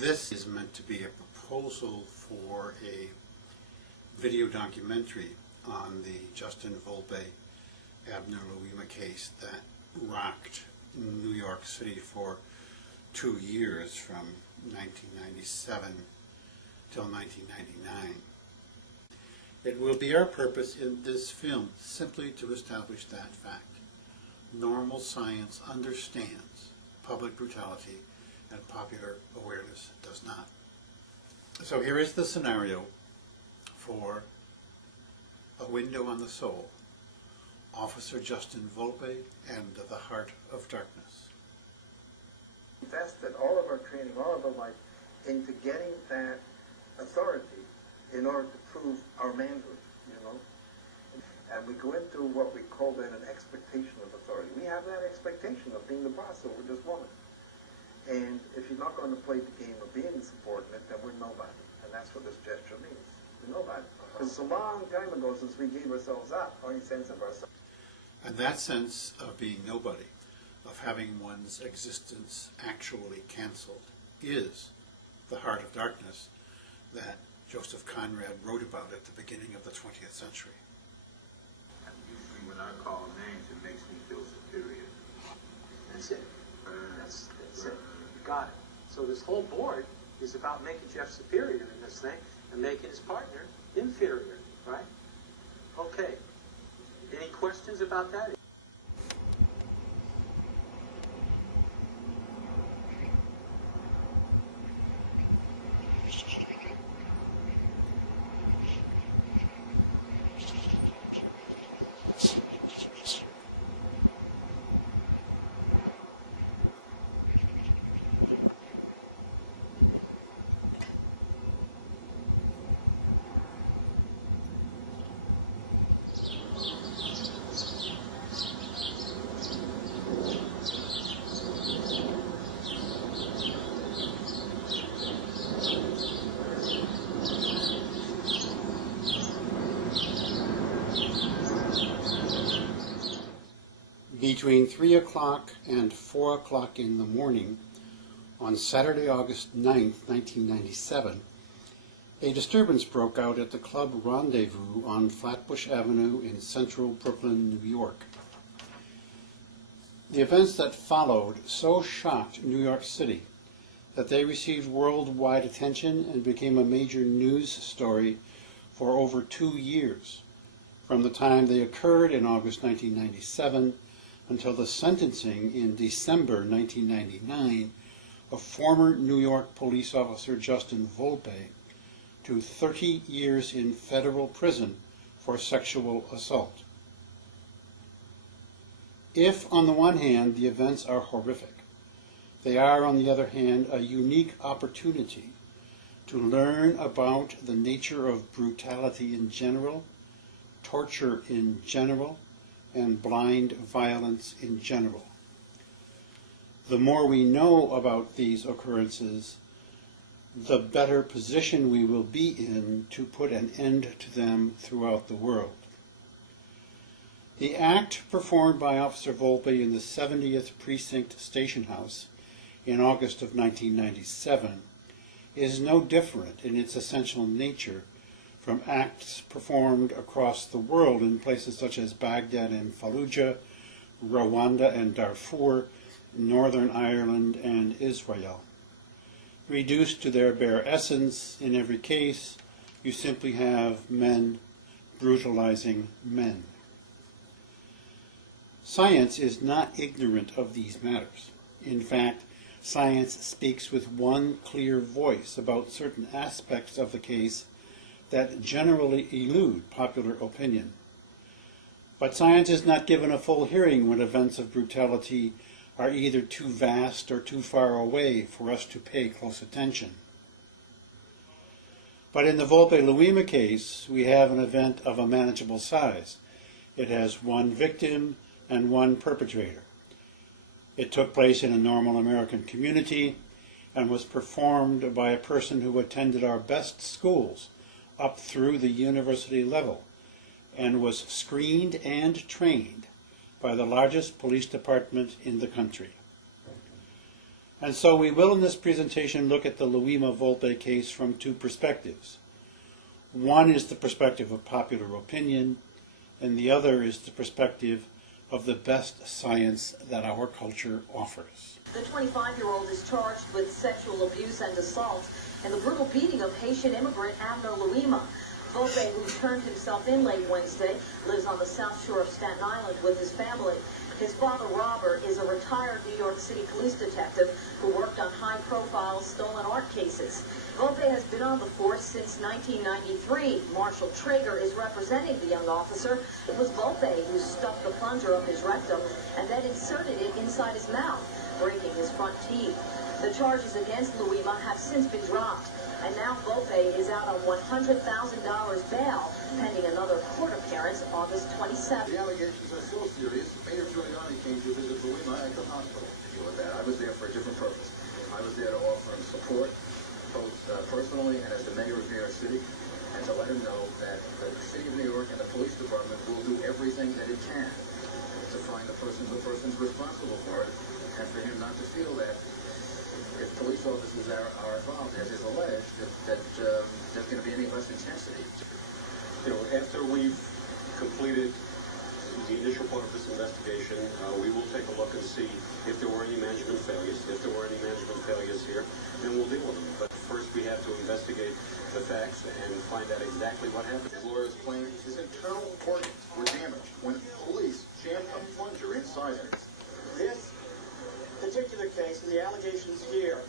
This is meant to be a proposal for a video documentary on the Justin Volpe Abner Louima case that rocked New York City for 2 years, from 1997 till 1999. It will be our purpose in this film simply to establish that fact. Normal science understands public brutality, and popular awareness does not. So here is the scenario for A Window on the Soul, Officer Justin Volpe and the Heart of Darkness. Invested all of our training, all of our life into getting that authority in order to prove our manhood, you know. And we go into what we call then an expectation of authority. We have that expectation of being the boss over this woman. And if you're not going to play the game of being subordinate, then we're nobody. And that's what this gesture means. We're nobody. Because it's a long time ago since we gave ourselves up, or any sense of ourselves. And that sense of being nobody, of having one's existence actually canceled, is the heart of darkness that Joseph Conrad wrote about at the beginning of the 20th century. Usually when I call names, it makes me feel superior. That's it. That's it. You got it. So this whole board is about making Jeff superior in this thing and making his partner inferior, right? Okay. Any questions about that? Between 3 o'clock and 4 o'clock in the morning on Saturday, August 9th, 1997, a disturbance broke out at the Club Rendezvous on Flatbush Avenue in central Brooklyn, New York. The events that followed so shocked New York City that they received worldwide attention and became a major news story for over 2 years, from the time they occurred in August 1997 until the sentencing in December 1999 of former New York police officer Justin Volpe to 30 years in federal prison for sexual assault. If, on the one hand, the events are horrific, they are, on the other hand, a unique opportunity to learn about the nature of brutality in general, torture in general, and blind violence in general. The more we know about these occurrences, the better position we will be in to put an end to them throughout the world. The act performed by Officer Volpe in the 70th Precinct Station House in August of 1997 is no different in its essential nature from acts performed across the world in places such as Baghdad and Fallujah, Rwanda and Darfur, Northern Ireland and Israel. Reduced to their bare essence, in every case, you simply have men brutalizing men. Science is not ignorant of these matters. In fact, science speaks with one clear voice about certain aspects of the case that generally elude popular opinion. But science is not given a full hearing when events of brutality are either too vast or too far away for us to pay close attention. But in the Volpe Louima case, we have an event of a manageable size. It has one victim and one perpetrator. It took place in a normal American community and was performed by a person who attended our best schools up through the university level and was screened and trained by the largest police department in the country. And so we will in this presentation look at the Louima Volpe case from two perspectives. One is the perspective of popular opinion, and the other is the perspective of the best science that our culture offers. The 25-year-old is charged with sexual abuse and assault and the brutal beating of Haitian immigrant Abner Louima. Volpe, who turned himself in late Wednesday, lives on the South Shore of Staten Island with his family. His father, Robert, is a retired New York City police detective who worked on high-profile stolen art cases. Volpe has been on the force since 1993. Marshall Traeger is representing the young officer. It was Volpe who stuffed the plunger up his rectum and then inserted it inside his mouth, breaking his front teeth. The charges against Louima have since been dropped, and now Volpe is out on $100,000 bail, pending another court appearance August 27th. The allegations are so serious, Mayor Giuliani came to visit Louima at the hospital to deal with that. I was there for a different purpose. I was there to offer him support, both personally and as the mayor of New York City, and to let him know that the city of New York and the police department will do everything that it can to find the person's responsible for it, and for him not to feel that if police officers are involved, as is alleged, that there's going to be any less intensity. You know, after we've completed the initial part of this investigation, we will take a look and see if there were any management failures. If there were any management failures here, then we'll deal with them. But first we have to investigate the facts and find out exactly what happened. His lawyers claim his internal organs were damaged when police jammed a plunger inside him. This particular case and the allegations here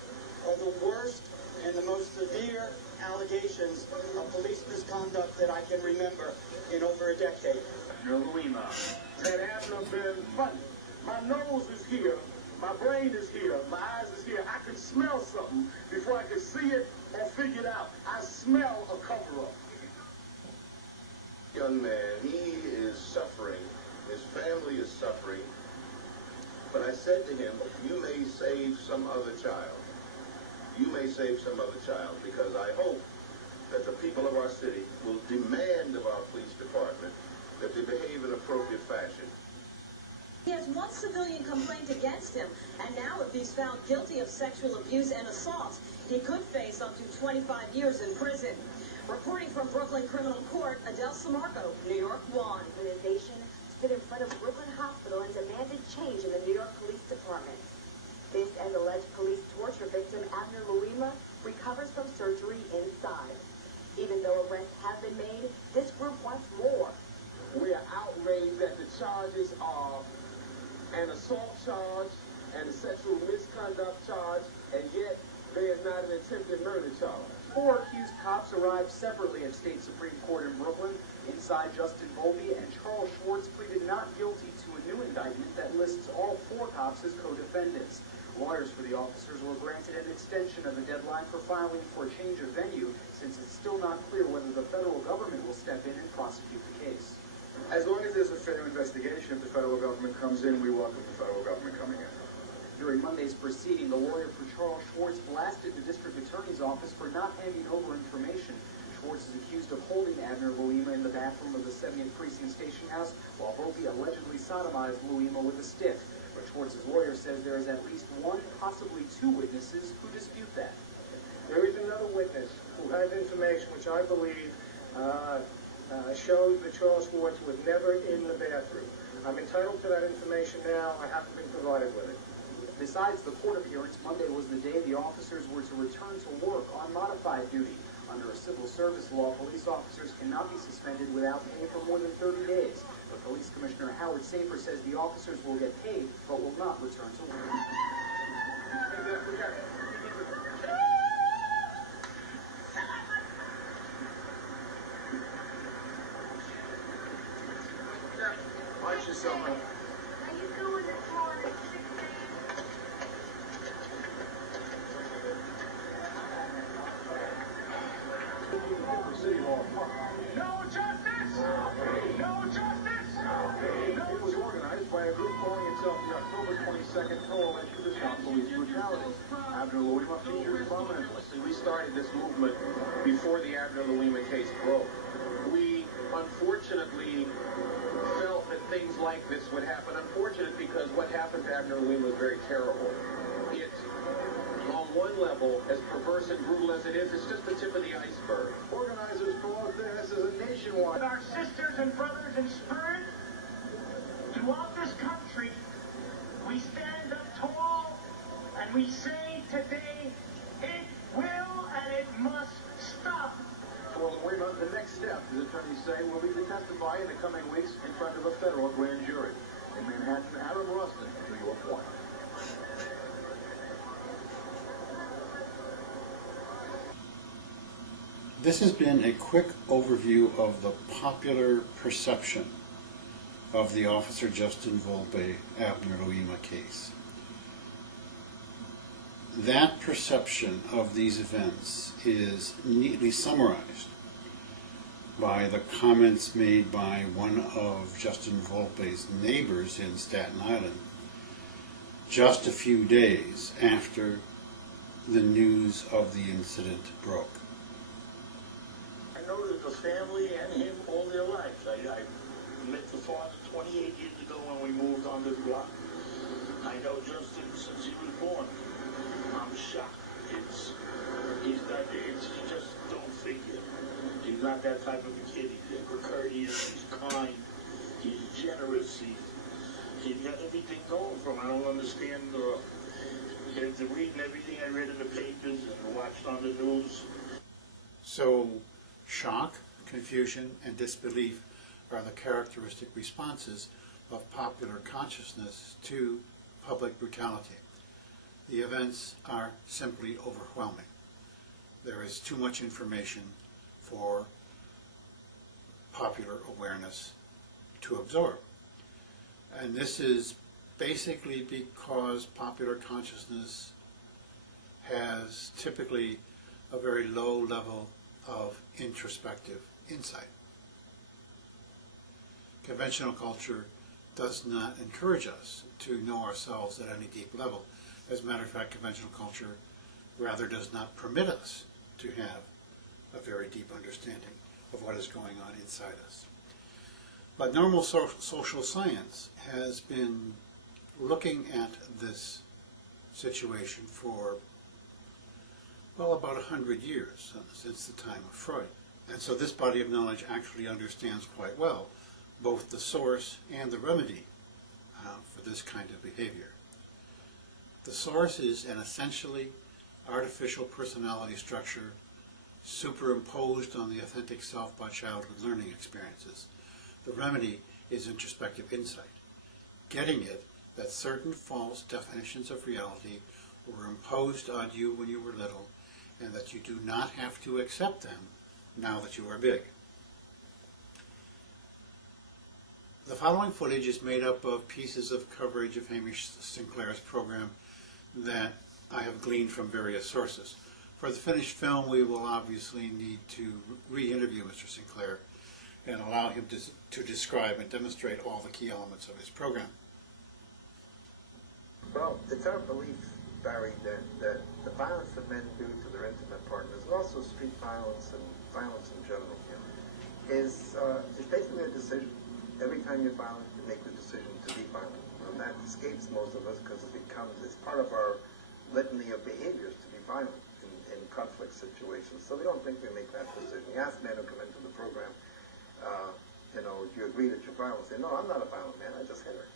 are the worst and the most severe allegations of police misconduct that I can remember in over a decade. Louima. Had Abner been funny, my nose is here, my brain is here, my eyes is here. I could smell something before I could see it or figure it out. I smell a cover-up. Young man, he is suffering. His family is suffering. But I said to him, you may save some other child. You may save some other child, because I hope that the people of our city will demand of our police department that they behave in appropriate fashion. He has one civilian complaint against him, and now if he's found guilty of sexual abuse and assault, he could face up to 25 years in prison. Reporting from Brooklyn Criminal Court, Adele Samarco, New York 1. Organization stood in front of Brooklyn Hospital and demanded change in the New York Police Department. This and alleged police torture victim Abner Louima recovers from surgery inside. Even though arrests have been made, this group wants more. We are outraged that the charges are an assault charge and a sexual misconduct charge, and yet there is not an attempted murder charge. 4 accused cops arrived separately at State Supreme Court in Brooklyn. Inside, Justin Volpe and Charles Schwartz pleaded not guilty to a new indictment that lists all 4 cops as co-defendants. Lawyers for the officers were granted an extension of the deadline for filing for a change of venue, since it's still not clear whether the federal government will step in and prosecute the case. As long as there's a fair investigation, if the federal government comes in, we welcome the federal government coming in. During Monday's proceeding, the lawyer for Charles Schwartz blasted the district attorney's office for not handing over information. Schwartz is accused of holding Abner Louima in the bathroom of the 70th Precinct Station House, while Volpe allegedly sodomized Louima with a stick. But Schwartz's lawyer says there is at least 1, possibly 2 witnesses who dispute that. There is another witness who has information which I believe shows that Charles Schwartz was never in the bathroom. I'm entitled to that information now. I haven't been provided with it. Besides the court appearance, Monday was the day the officers were to return to work on modified duty. Under a civil service law, police officers cannot be suspended without pay for more than 30 days. But Police Commissioner Howard Safer says the officers will get paid, but will not return to work. Watch yourself, man. Are you doing this morning? No justice! No justice! It was organized by a group calling itself the October 22nd Coalition to Stop Police Brutality. Abner Louima features prominently. We started this movement before the Abner Louima case broke. We unfortunately felt that things like this would happen. Unfortunate because what happened to Abner Louima was very terrible. It one level, as perverse and brutal as it is, it's just the tip of the iceberg. Organizers promote this as a nationwide. With our sisters and brothers in spirit, throughout this country, we stand up tall and we say today, it will and it must stop. For Luima, the next step, as attorneys say, will be to testify in the coming weeks in front of a federal grand jury. In Manhattan, Adam Rustin, New York 1. This has been a quick overview of the popular perception of the Officer Justin Volpe Abner Luima case. That perception of these events is neatly summarized by the comments made by one of Justin Volpe's neighbors in Staten Island just a few days after the news of the incident broke. I know that the family and him all their lives. I met the father 28 years ago when we moved on this block. I know Justin since he was born. I'm shocked. You just don't figure. He's not that type of a kid. He's courteous, he's kind, he's generous, he's got everything going for him. I don't understand the reading everything I read in the papers and watched on the news. So, shock, confusion, and disbelief are the characteristic responses of popular consciousness to public brutality. The events are simply overwhelming. There is too much information for popular awareness to absorb. And this is basically because popular consciousness has typically a very low level of introspective insight. Conventional culture does not encourage us to know ourselves at any deep level. As a matter of fact, conventional culture rather does not permit us to have a very deep understanding of what is going on inside us. But normal social science has been looking at this situation for, well, about 100 years, since the time of Freud. And so this body of knowledge actually understands quite well both the source and the remedy for this kind of behavior. The source is an essentially artificial personality structure superimposed on the authentic self by childhood learning experiences. The remedy is introspective insight, getting it that certain false definitions of reality were imposed on you when you were little, and that you do not have to accept them now that you are big. The following footage is made up of pieces of coverage of Hamish Sinclair's program that I have gleaned from various sources. For the finished film, we will obviously need to re-interview Mr. Sinclair and allow him to describe and demonstrate all the key elements of his program. Well, it's our belief, Barry, that the violence that men do to their intimate partners, and also street violence and violence in general, is basically a decision. Every time you're violent, you make the decision to be violent. And that escapes most of us because it's part of our litany of behaviors to be violent in conflict situations. So we don't think we make that decision. You ask men who come into the program, do you agree that you're violent? They say, no, I'm not a violent man, I just hit her.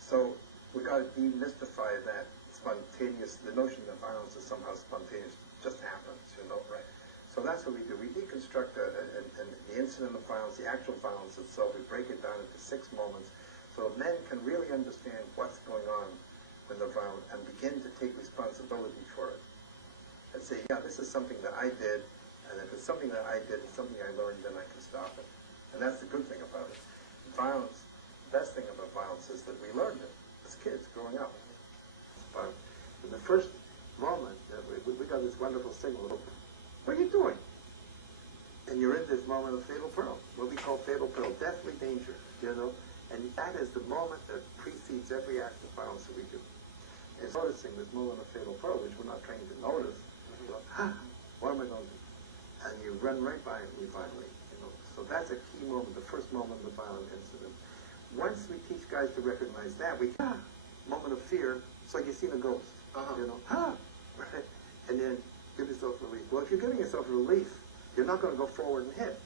So we got to demystify that spontaneous, the notion that violence is somehow spontaneous, just happens, right? So that's what we do. We deconstruct the incident of violence, the actual violence itself. We break it down into 6 moments so men can really understand what's going on when they're violent and begin to take responsibility for it. And say, yeah, this is something that I did, and if it's something that I did, it's something I learned, then I can stop it. And that's the good thing about it. Violence, the best thing about violence is that we learned it as kids growing up. But in the first moment, we got this wonderful signal. What are you doing? And you're in this moment of fatal peril, what we call fatal peril, deathly danger, And that is the moment that precedes every act of violence that we do. It's noticing this moment of fatal peril, which we're not trained to notice. You go, what am I going to do? And you run right by it finally. So that's a key moment, the first moment of the violent incident. Once we teach guys to recognize that, moment of fear, it's like you've seen a ghost. You know, right? And then give yourself relief. Well, if you're giving yourself relief, you're not going to go forward and hit.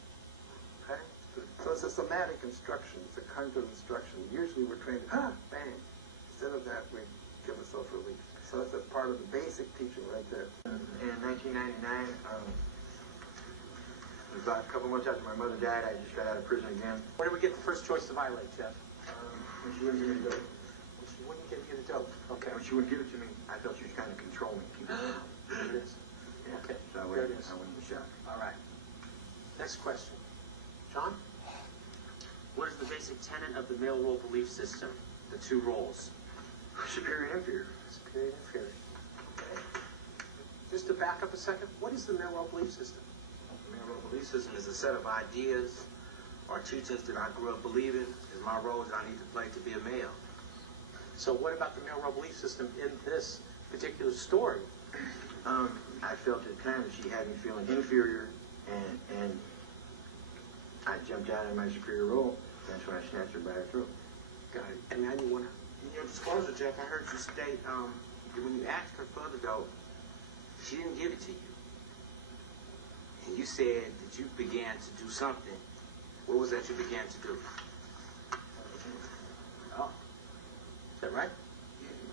Okay? So it's a somatic instruction. It's a cognitive instruction. Usually we're trained, bang. Instead of that, we give ourselves relief. So that's a part of the basic teaching right there. In 1999, about a couple months after my mother died, I just got out of prison again. Where did we get the first choice to violate, Jeff? When she wouldn't give me the dope. When she wouldn't give you the dope. Okay. When she wouldn't give it to me, I felt she was kind of controlling me. There it is. Yeah. Okay. So I There went it is. in the shop. All right. Next question. John? What is the basic tenet of the male role belief system? The two roles. Superior and inferior. Superior and inferior. Okay. Just to back up a second, what is the male role belief system? The male role belief system is a set of ideas or teachings that I grew up believing is my roles I need to play to be a male. So what about the male role belief system in this particular story? I felt at times she had me feeling inferior, and I jumped out in my superior role. That's when I snatched her by her throat. Got it. And now you want to... In your disclosure, Jeff, I heard you state when you asked her for the dope, she didn't give it to you. And you said that you began to do something. What was that you began to do? Oh. Is that right?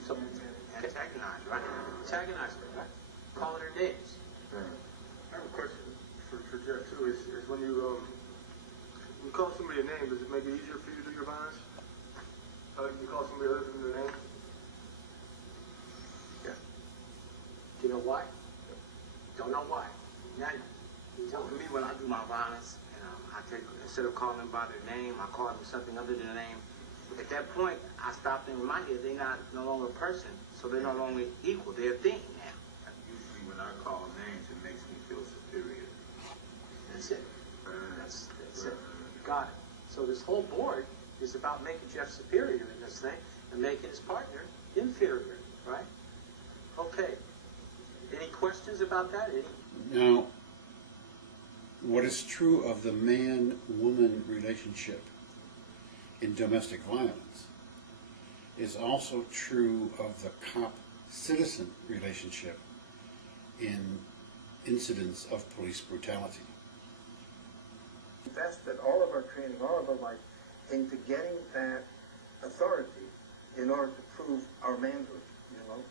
So, Antagonized, right? antagonize her, right? Calling her names. Right. I have a question for Jeff too. Is when you call somebody a name, does it make it easier for you to do your violence? You call somebody other than their name? Yeah. Do you know why? Don't know why. Now you tell For me. me, when I do my violence, I take, instead of calling them by their name, I call them something other than a name. At that point, I stop thinking in my head, they're no longer a person, so they're no longer equal. They're a thing now. Usually when I call names, it makes me feel superior. That's it. That's it. Got it. So this whole board is about making Jeff superior in this thing and making his partner inferior, right? Okay. Any questions about that? Now, what is true of the man-woman relationship in domestic violence is also true of the cop-citizen relationship in incidents of police brutality. Invested all of our training, all of our life into getting that authority in order to prove our manhood, you know.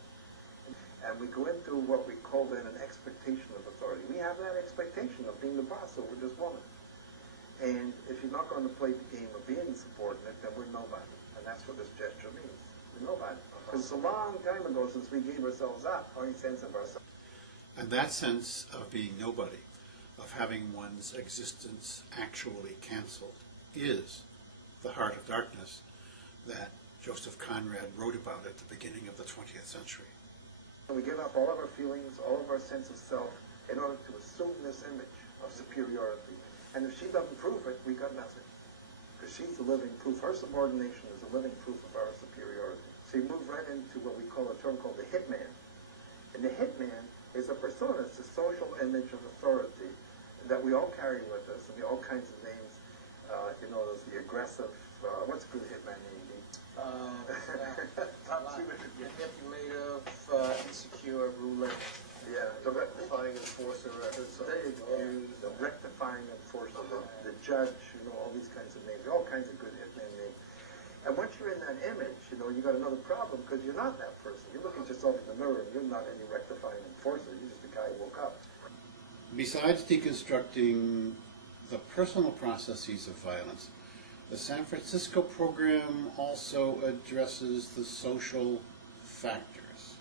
And we go into what we call then an expectation of authority. We have that expectation of being the boss over this woman. And if you're not going to play the game of being subordinate, then we're nobody. And that's what this gesture means. We're nobody. Because it's a long time ago since we gave ourselves up, our sense of ourselves. And that sense of being nobody, of having one's existence actually canceled, is the heart of darkness that Joseph Conrad wrote about at the beginning of the 20th century. And we give up all of our feelings, all of our sense of self, in order to assume this image of superiority. And if she doesn't prove it, we got nothing. Because she's the living proof. Her subordination is a living proof of our superiority. So you move right into what we call a term called the Hitman. And the Hitman is a persona, it's a social image of authority that we all carry with us, and all kinds of names. You know, there's the aggressive, what's a good Hitman name? Manipulative, insecure, ruler. Yeah, the rectifying enforcer. There you go. The rectifying enforcer, the judge, you know, all these kinds of names, all kinds of good Hitman names. And once you're in that image, you know, you got another problem because you're not that person. You look at yourself in the mirror and you're not any rectifying enforcer. You're just a guy who woke up. Besides deconstructing the personal processes of violence, the San Francisco program also addresses the social factors.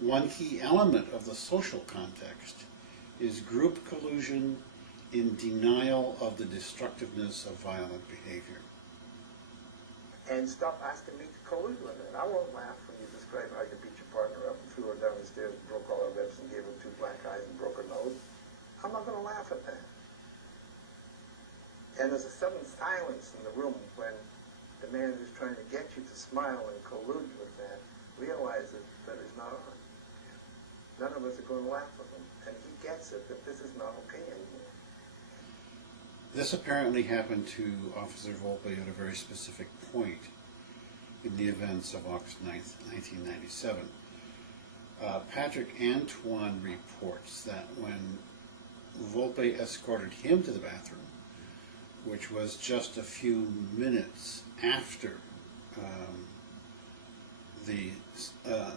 One key element of the social context is group collusion in denial of the destructiveness of violent behavior. And stop asking me to collude with it. I won't laugh when you describe how you beat your partner up and threw her down the stairs and broke all her ribs and gave her 2 black eyes and broke her nose. I'm not going to laugh at that. And there's a sudden silence in the room when the man who's trying to get you to smile and collude with that realizes that it's not on. None of us are going to laugh with him. And he gets it that this is not okay anymore. This apparently happened to Officer Volpe at a very specific point in the events of August 9th, 1997. Patrick Antoine reports that when Volpe escorted him to the bathroom, which was just a few minutes after the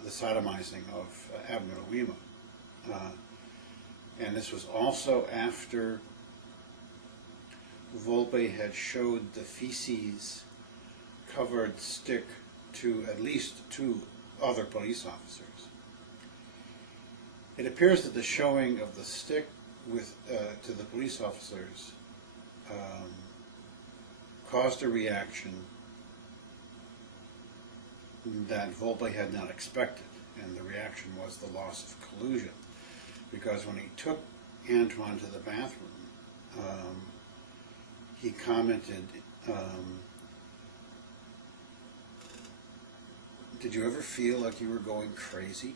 sodomizing of Abner Louima, and this was also after Volpe had showed the feces-covered stick to at least 2 other police officers. It appears that the showing of the stick to the police officers caused a reaction that Volpe had not expected, and the reaction was the loss of collusion, because when he took Antoine to the bathroom, he commented, "Did you ever feel like you were going crazy?"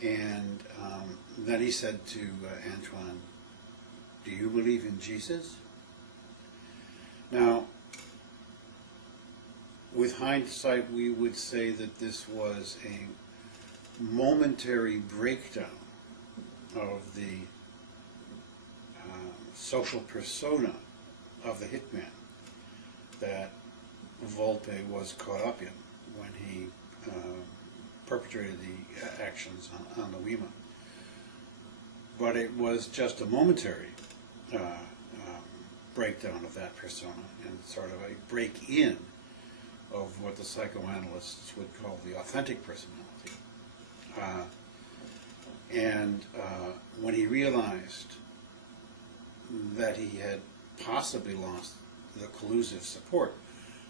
And then he said to Antoine, "Do you believe in Jesus?" Now, with hindsight, we would say that this was a momentary breakdown of the social persona of the hitman that Volpe was caught up in when he perpetrated the actions on Louima. But it was just a momentary breakdown of that persona, and sort of a break-in of what the psychoanalysts would call the authentic personality. And when he realized that he had possibly lost the collusive support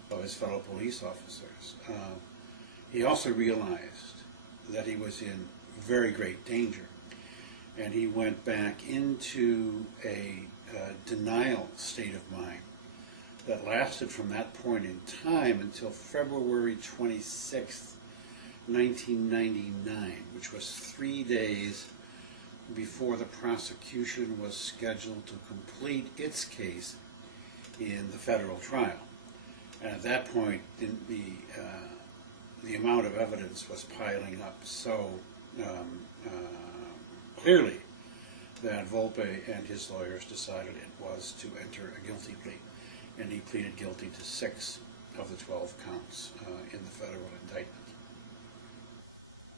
of his fellow police officers, he also realized that he was in very great danger, and he went back into a denial state of mind that lasted from that point in time until February 26th, 1999, which was 3 days before the prosecution was scheduled to complete its case in the federal trial. And at that point, the amount of evidence was piling up so clearly that Volpe and his lawyers decided it was to enter a guilty plea, and he pleaded guilty to 6 of the 12 counts in the federal indictment.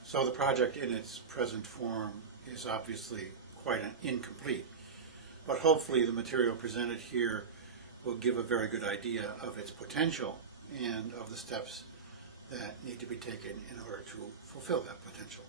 So the project in its present form is obviously quite incomplete, but hopefully the material presented here will give a very good idea of its potential and of the steps that need to be taken in order to fulfill that potential.